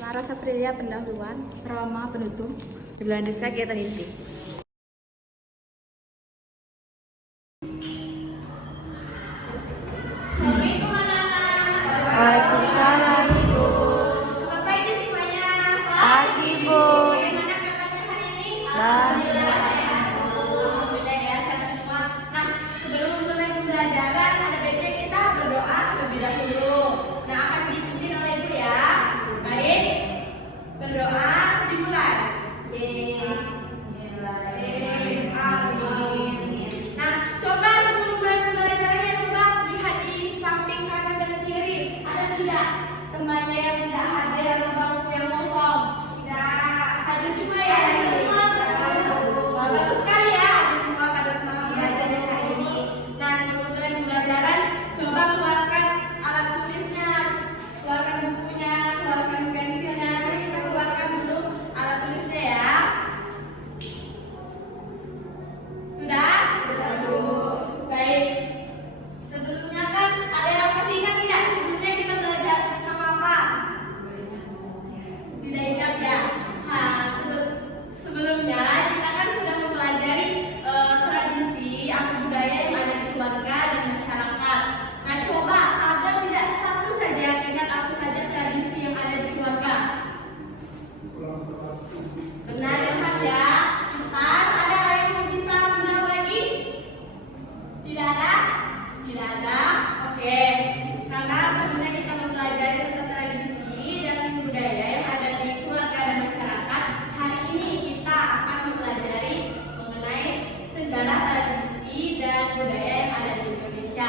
Laras Aprilia pendahuluan, Rama penutup, Berlandaskan kegiatan inti. Assalamualaikum anak-anak. Waalaikumsalam Ibu. Selamat pagi semuanya. Pagi Bu. Bagaimana kabarnya hari ini? Alhamdulillah. Sehat. Alhamdulillah ya sehat semua. Nah, sebelum mulai pembelajaran ada baiknya kita berdoa terlebih dahulu. Nah, akan dipimpin oleh Ibu ya. Baik. Berdoa dimulai. Bismillahirrahmanirrahim. Amin. Nah, coba sebelum mulai pembelajarannya coba lihat di samping kanan dan kiri ada tidak temannya yang tidak hadir atau bangku yang kosong? Tidak. Hadir semua ya? Hadir semua. Wah, bagus sekali ya. Hadir semua pada semangat belajarnya hari ini. Nah, sebelum mulai pembelajaran coba keluarkan alat tulisnya, keluarkan bukunya, keluarkan pensilnya. Coba kita keluarkan dulu alat tulisnya ya. Sudah? Sudah, Bu. Baik. Sebelumnya kan ada yang masih ingat tidak? Sebelumnya kita belajar tentang apa? Tidak ingat ya? Nah, sebelumnya kita kan sudah mempelajari tradisi atau budaya yang ada di keluarga dan masyarakat. Nah, coba ada tidak satu saja yang ingat apa saja tradisi yang ada di keluarga? Benar ya? Intan, ada yang bisa menjawab lagi? Tidak ada? Tidak ada? Oke. Karena sebelumnya kita mempelajari tentang tradisi dan budaya yang ada di keluarga dan masyarakat, hari ini kita akan mempelajari mengenai sejarah tradisi dan budaya yang ada di Indonesia.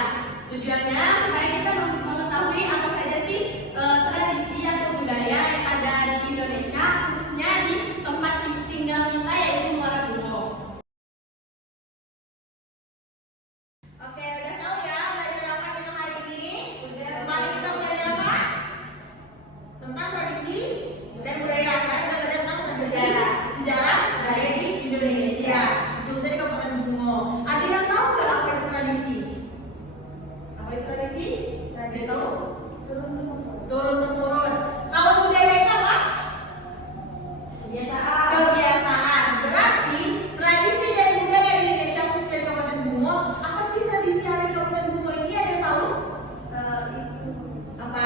Tujuannya supaya kita mengetahui apa saja sih tradisi atau budaya yang ada di Indonesia, khususnya di tempat tinggal kita yaitu Muara Bungo. Oke, udah tahu ya belajar apa kita hari ini? Udah. Kemarin kita belajar apa? Tentang tradisi dan budaya. Sekarang kita belajar tentang tradisi, sejarah budaya di Indonesia, khususnya di Kabupaten Bungo. Ada yang tahu nggak apa itu tradisi? Apa itu tradisi? Ada yang tahu? Turun temurun. Kalau budaya itu apa? Kebiasaan. Kebiasaan. Berarti tradisi dan budaya Indonesia khususnya di Kabupaten Bungo. Apa sih tradisi yang ada di Kabupaten Bungo ini? Ada yang tahu? Apa?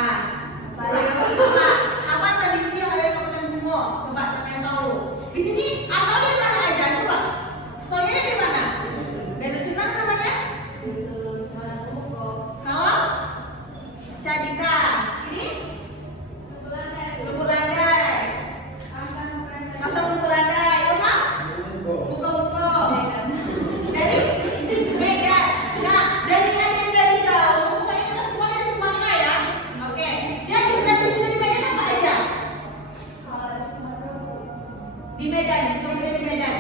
Apa tradisi yang ada di Kabupaten Bungo? Coba siapa yang tahu? Di sini asal dari mana aja? Coba. Asalnya dari mana? Dari dusun mana namanya? Dusun Candipuro. Kalau Cadika. Ini? Lubuk Landai. Asal Lubuk Landai. Itu apa? Buko-buko. Dari Medan. Nah, dari yang dari jauh, pokoknya kita semua dari Sumatera ya. Oke. Jadi tradisi dari Medan apa aja? Kalau di Sumatera. Di Medan, tradisi di Medan.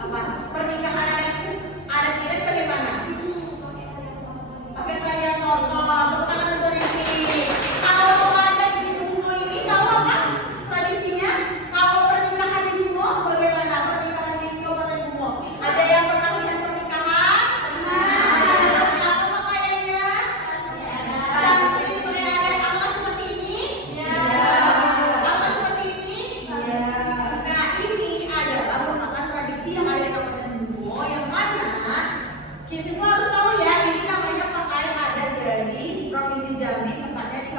Apa? Pernikahan adat Medan bagaimana? Pakai tarian tortor. Tepuk tangan untuk ini. Kalau ada di Bungo ini tahu apa tradisinya? Kalau pernikahan di Bungo bagaimana? Pernikahan di Kabupaten Bungo. Ada yang pernah lihat pernikahan? Seperti apa pakaiannya? Cantik, pakai adat. Apakah seperti ini? Apakah seperti ini? Nah, ini adalah merupakan tradisi yang ada di Kabupaten Bungo yang mana siswa harus tahu ya, ini namanya pakaian adat dari Provinsi Jambi, tepatnya di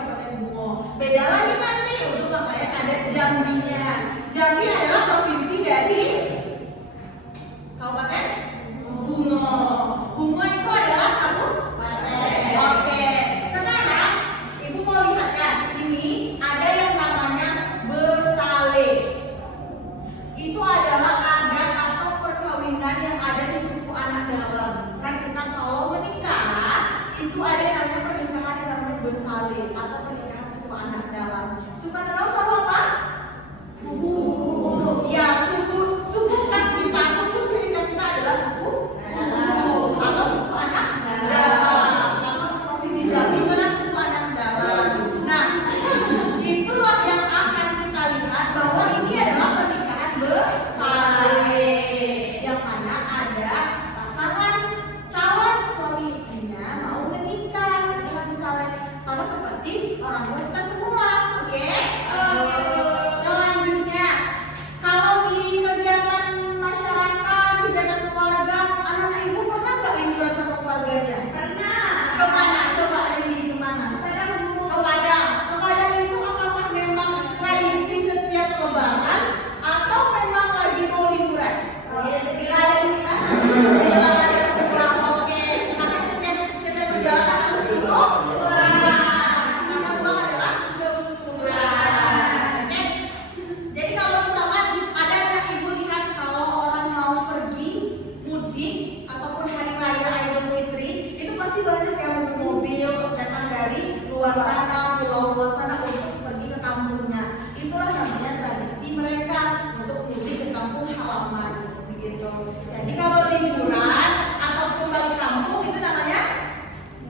Jadi kalau liburan ataupun balik kampung itu namanya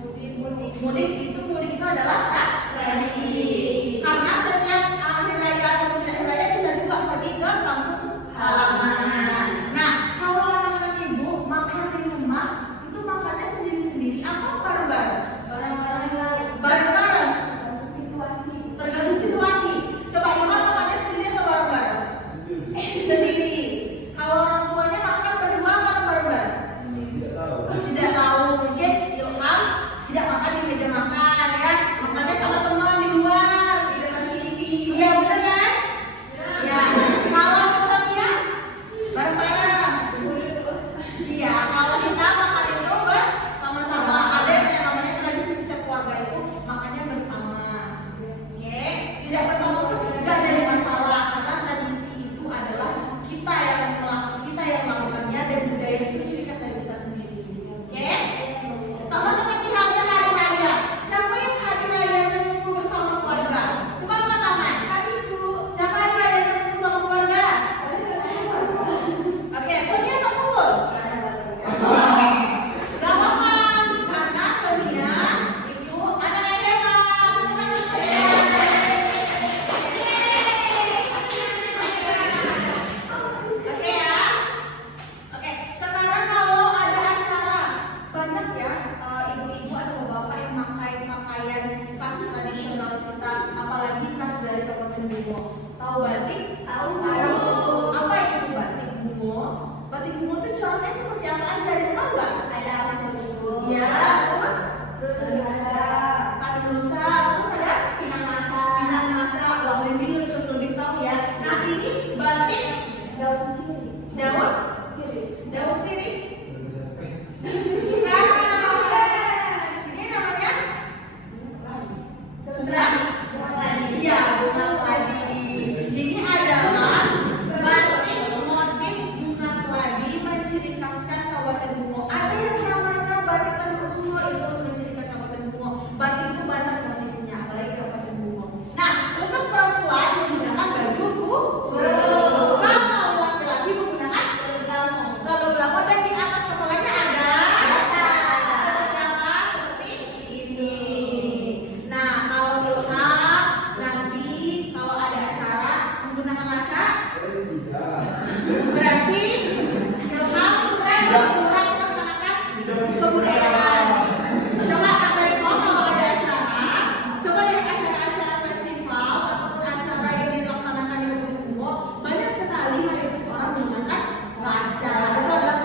mudik. Mudik itu adalah tradisi. Karena setiap akhir raya ataupun akhir raya bisa juga pergi ke kampung halaman. Nah, kalau anak-anak ibu makan di rumah itu makannya sendiri-sendiri atau bareng-bareng? Bareng-bareng. Tergantung situasi. Coba Ilham makannya sendiri atau bareng-bareng? Sendiri. Kalau orang tuanya makan berdua atau bareng-bareng? Tidak tahu. Mungkin Ilham tidak makan di meja makan ya. Makannya sama teman di luar. Iya benar kan? Ya. Kalau misalnya bareng-bareng. Iya. Kalau kita makan itu bersama-sama. Ada yang namanya tradisi setiap keluarga itu makannya bersama. Oke? Tidak bersama pun tidak jadi masalah karena tradisi itu adalah kita yang melakukannya dan budaya itu ciri khas dari kita sendiri. Oke? Sama seperti halnya hari raya. Siapa yang hari rayanya ngumpul bersama keluarga? Coba angkat tangan. Siapa hari rayanya ngumpul sama keluarga? Oke, Sonia tak kumpul? Gak apa-apa, karena Sonia itu anak raya kan. Oke ya. Oke, sekarang kalau ada acara banyak ya ibu-ibu atau bapak yang pakai pakaian khas tradisional kita, apalagi khas dari Kabupaten Bungo. Tahu batik? Tahu. Apa itu batik Bungo? Batik Bungo itu coraknya seperti apa aja? Ada tahu nggak? Ya, terus tanding lusa, terus ada pinang masa, wah ini lebih tahu ya. Nah ini batik daun sirih. Ini namanya iya, bunga keladi. Ini adalah batik motif bunga keladi menciri khaskan Kabupaten Bungo. Ada yang namanya batik Tanjung Bungo, itu menciri khas Kabupaten Bungo. Batik itu banyak motifnya, apalagi Kabupaten Bungo. Nah, untuk perempuan menggunakan baju kalau laki-laki menggunakan kalau belakang dan di atas kepalanya ada seperti apa? Seperti ini. Nah, kalau Ilham nanti kalau ada acara menggunakan kaca, berarti Ilham kurang melaksanakan kebudayaan. Coba Kak besok kalau ada acara, coba lihat acara-acara festival ataupun acara yang dilaksanakan di Kabupaten Bungo, banyak sekali mayoritas orang menggunakan kaca. Itu adalah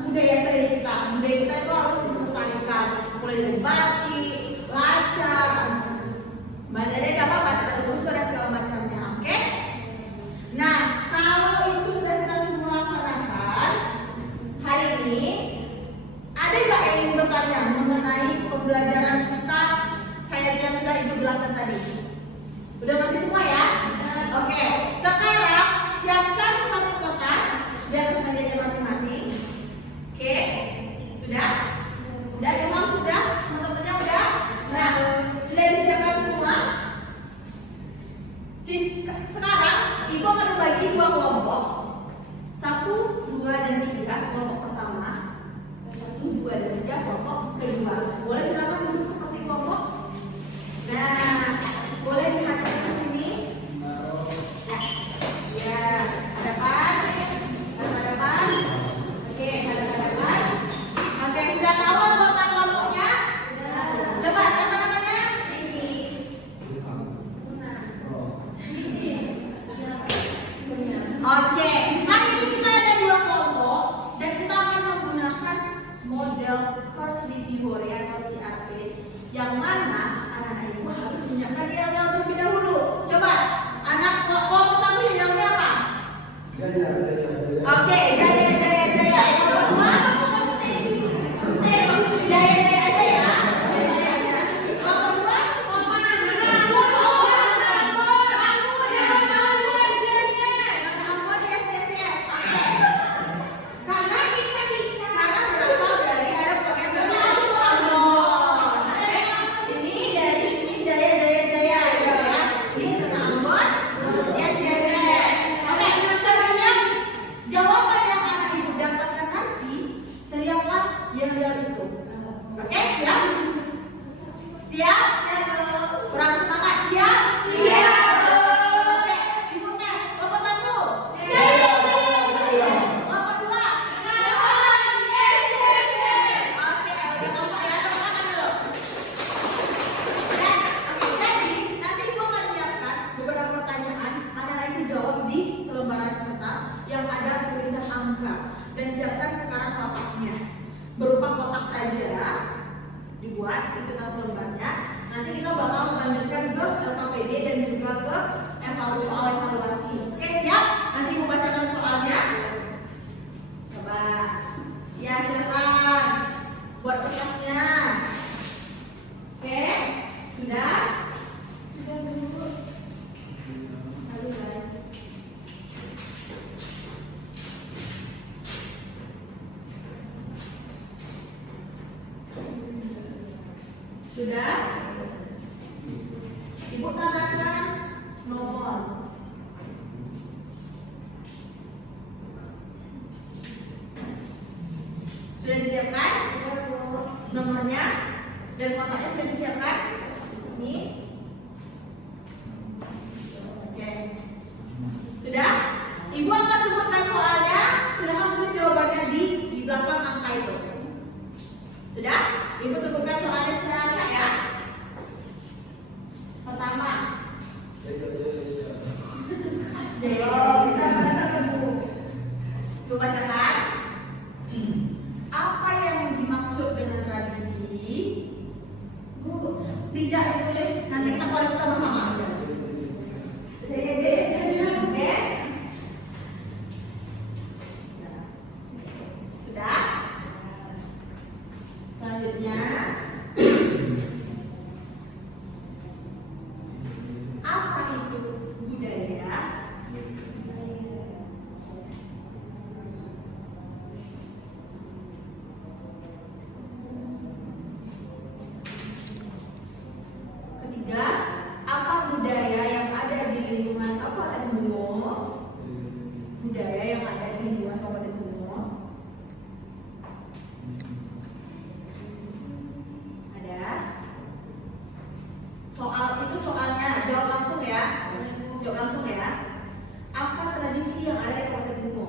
budaya kita. Budaya kita itu harus dilestarikan. Mulai dari batik, kaca, banyak deh apa batik terus dan segala macamnya. Oke? Nah, kalau itu sudah kita semua laksanakan hari ini, ada nggak yang ingin bertanya mengenai pembelajaran kita? Saya yang sudah Ibu jelaskan tadi. Udah ngerti semua ya? Oke, sekarang siapkan satu kertas di atas mejanya masing-masing. Oke, sudah? Sudah, Imam sudah? Teman-temannya udah? Nah, sudah disiapkan semua? Sekarang Ibu akan membagi dua kelompok. 1, 2, dan 3. Kelompok pertama 1, 2, dan 3. Kelompok kedua. Boleh silakan duduk seperti kelompok. Nah, boleh dimaca ke sini. Ya, hadapan. Oke, hadapan. Oke, sudah tahu anggota kelompoknya? Coba siapa namanya? Oke, hari ini kita ada dua kelompok dan kita akan menggunakan model course review atau CRH, yang mana anak-anak ibu harus menyiapkan yel-yel terlebih dahulu. Coba anak kelompok 1 yel-yelnya apa? Oke, jaya. Kelompok 2 jaya aja ya. Kelompok 2 karena berasal dari ada pakai lembaran kertas yang ada tulisan angka dan siapkan sekarang kotaknya. Berupa kotak saja dibuat di kertas lembarnya. Nanti kita bakal melanjutkan ke LKPD dan juga ke soal evaluasi. Oke, siap? Nanti ibu bacakan soalnya. Coba. Ya, silakan. Buat kertasnya. Oke, sudah? Sudah dulu. Lalu balik. Sudah? Ibu tandanya nomor. Sudah disiapkan? Nomornya dan kotaknya sudah disiapkan? Ini. Oke. Sudah? Ibu akan sebutkan soalnya, silakan tulis jawabannya di belakang angka itu. Sudah? Ibu sebutkan soalnya secara acak ya. Pertama. Ibu bacakan. Apa yang dimaksud dengan tradisi? Bu, tidak ditulis. Nanti kita koreksi sama-sama. Oke? Sudah? Selanjutnya, apa itu budaya? Ketiga, apa budaya yang ada di lingkungan Kabupaten Bungo? Budaya yang ada di lingkungan Kabupaten Bungo. Ada? Soal itu soalnya, jawab langsung ya. Jawab langsung ya. Apa tradisi yang ada di Kabupaten Bungo?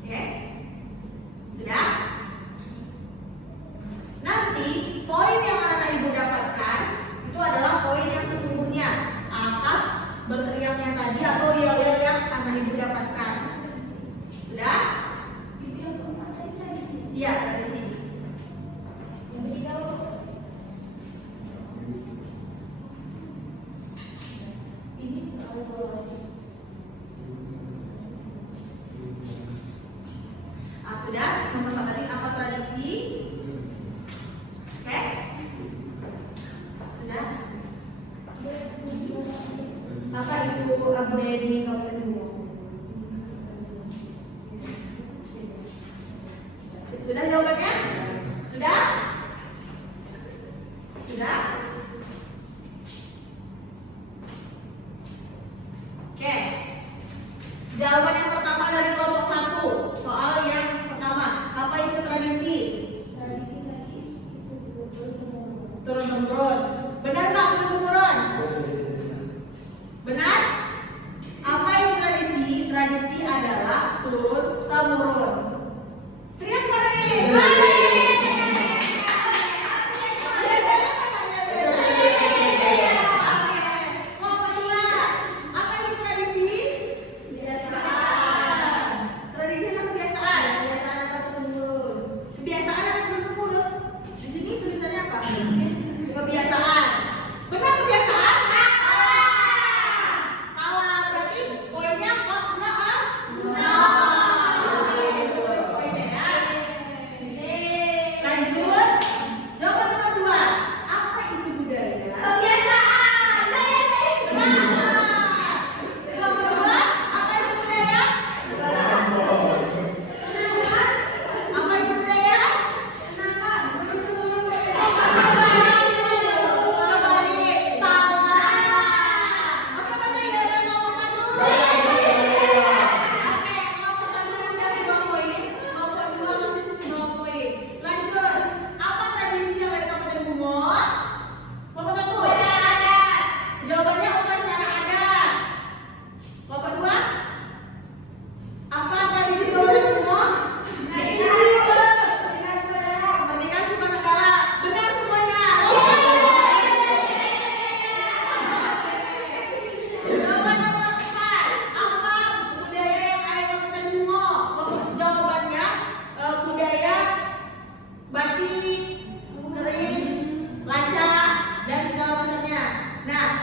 Oke? Sudah? Nanti poin yang anak ibu dapatkan itu adalah poin yang sesungguhnya atas berteriaknya tadi atau yel-yel yang anak ibu dapatkan. Sudah? Iya, dari sini. Ini soal evaluasi. Sudah? Nomor tadi apa tradisi? Oke? Sudah? Apa itu budaya di Kabupaten Bungo? Sudah jawabannya? Sudah? Sudah? Oke. Jawaban yang pertama dari kelompok 1. Soal yang pertama, apa itu tradisi? Tradisi tadi itu turun-temurun. Benar nggak turun-temurun? Benar? Apa itu tradisi? Tradisi adalah turun-temurun. Teriak pada ini. Kelompok 2, apa itu tradisi?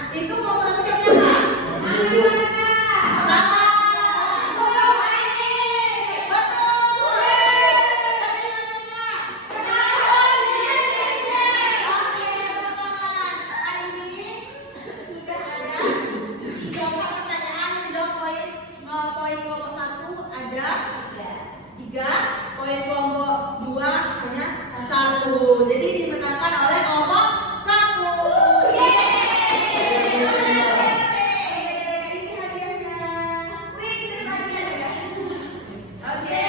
Itu kelompok satu jawabnya apa? Salah. Poin kelompok 1 ada 3, poin kelompok 2 hanya 1. Jadi dimenangkan oleh kelompok 1. Ini hadiahnya. Oke.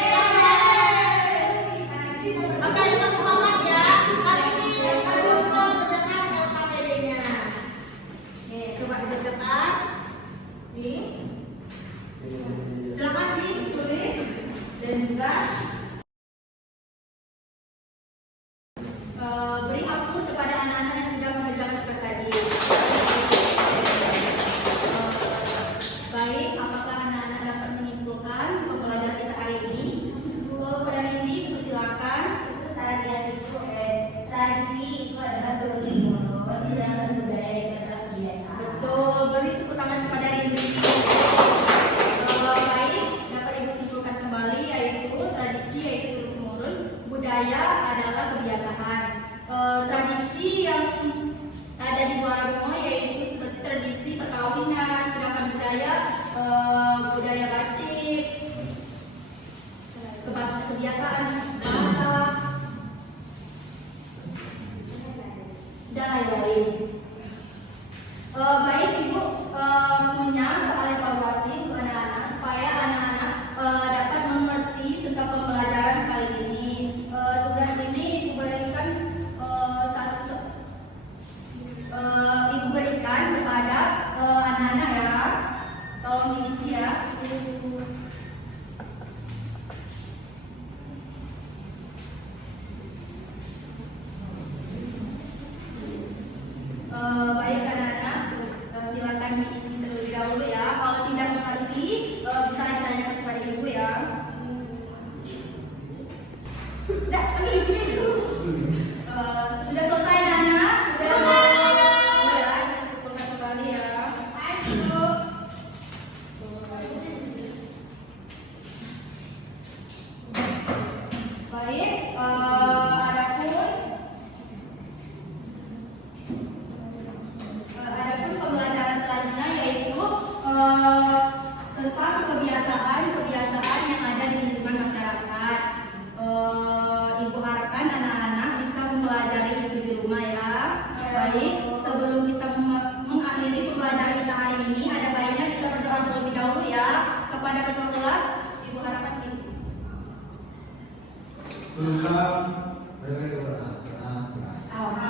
Oke, tetap semangat ya. Hari ini Kak Joko mengerjakan LKPD-nya. Nih, coba dikerjakan. Nih. Silakan ditulis dan juga beri hapus kepada anak-anak yang sudah mengerjakan tugas tadi. Baik, apakah anak-anak dapat menyimpulkan pembelajaran kita hari ini? Pada ini persilakan. Tradisi itu adalah turun-temurun, sedangkan budaya itu adalah kebiasaan. Betul, beri tepuk tangan kepada Indi. Baik, dapat ibu simpulkan kembali yaitu tradisi yaitu turun-temurun, budaya adalah kebiasaan. Tradisi yang ada di luar rumah yaitu seperti tradisi perkawinan, sedangkan budaya budaya batik, kebiasaan bahasa dan lain-lain. Baik ibu punya soal evaluasi untuk anak-anak supaya anak-anak dapat mengerti tentang pembelajaran kali ini. Tugas ini ibu berikan ibu berikan kepada anak-anak ya. Tolong diisi ya. Baik anak-anak, silakan diisi terlebih dahulu ya. Kalau tidak mengerti, bisa ditanyakan kepada ibu ya. Sudah, lagi ibunya disuruh. Sudah selesai anak-anak? Sudah. Ya, kumpulkan kembali ya. Ayo. Baik, adapun pembelajaran selanjutnya yaitu tentang kebiasaan yang ada di lingkungan masyarakat. Ibu harapkan anak-anak bisa mempelajari itu di rumah ya. Baik, sebelum kita mengakhiri pembelajaran kita hari ini, ada baiknya kita berdoa terlebih dahulu ya kepada ketua kelas. Ibu harapkan ini. Amin.